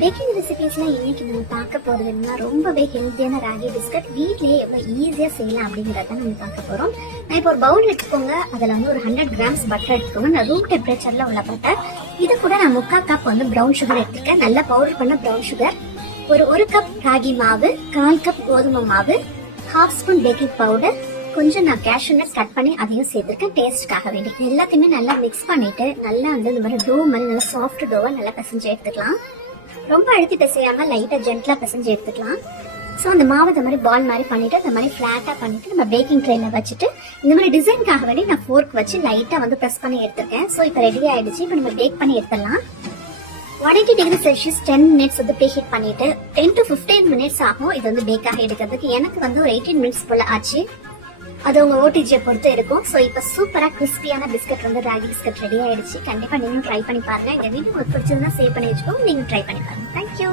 Packing ரெசிபிஸ்ல இன்னைக்கு நம்ம பார்க்க போறது என்ன ரொம்பவே ஹெல்த்தியான ராகி பிஸ்கட் வீட்லயே எவ்வளவு ஈஸியா செய்யலாம் அப்படிங்கறத நம்ம பார்க்க போறோம். நான் இப்போ ஒரு பவுல் எடுத்துக்கோங்க. அதுல வந்து ஒரு 100 கிராம்ஸ் பட்டர் எடுத்துக்கோங்க. நான் ரூம் டெம்பரேச்சர்ல உள்ள பட்டர். இது கூட நான் 3/4 கப் வந்து ப்ரௌன் சுகர் எடுத்துக்கேன். நல்லா பவுடர் பண்ண ப்ரௌன் சுகர். ஒரு கப் ராகி மாவு, 1/4 கப் கோதுமை மாவு, 1/2 ஸ்பூன் பேக்கிங் பவுடர், கொஞ்சம் நான் கேஷ்யூ நட்ஸ் கட் பண்ணி அதையும் சேர்த்துருக்கேன் டேஸ்ட்காக வேண்டி. எல்லாத்தையுமே நல்லா மிக்ஸ் பண்ணிட்டு நல்லா வந்து இந்த மாதிரி டோ மாதிரி நல்லா சாஃப்ட் டோவா நல்லா பிசைஞ்சு எடுத்துக்கலாம். ரொம்ப அழுத்தி பிசையாம லைட்டா ஜென்ட்லா பிசைஞ்சு எடுத்துக்கலாம். ஸோ அந்த மாவு இந்த மாதிரி பால் மாதிரி பண்ணிட்டு இந்த மாதிரி ஃபிளாட்டா பண்ணிட்டு நம்ம பேக்கிங் ட்ரேல வச்சுட்டு இந்த மாதிரி டிசைனுக்காக வேண்டி நான் ஃபோர்க் வச்சு லைட்டா வந்து ப்ரெஸ் பண்ணி எடுத்துருக்கேன். ஸோ இப்போ ரெடி ஆயிடுச்சு. இப்போ நம்ம பேக் பண்ணி எடுத்துடலாம். 180 டிகிரி செல்சியஸ் 10 மினிட்ஸ் வந்து ப்ரீ ஹீட் பண்ணிட்டு 10 to 15 மினிட்ஸ் ஆகும் இது வந்து பேக்காக எடுக்கிறதுக்கு. எனக்கு வந்து ஒரு 18 மினிட்ஸ் போல ஆச்சு. அது உங்க ஓடிஜியை பொறுத்து இருக்கும். ஸோ இப்போ சூப்பரா கிறிஸ்பியான பிஸ்கட் வந்து ராகி பிஸ்கட் ரெடி ஆயிடுச்சு. கண்டிப்பா நீங்களும் ட்ரை பண்ணி பாருங்க. இந்த வீடியோ உங்களுக்கு பிடிச்சிருந்தா சேவ் பண்ணி வச்சுக்கோங்க. நீங்க ட்ரை பண்ணி பாருங்க. தேங்க்யூ.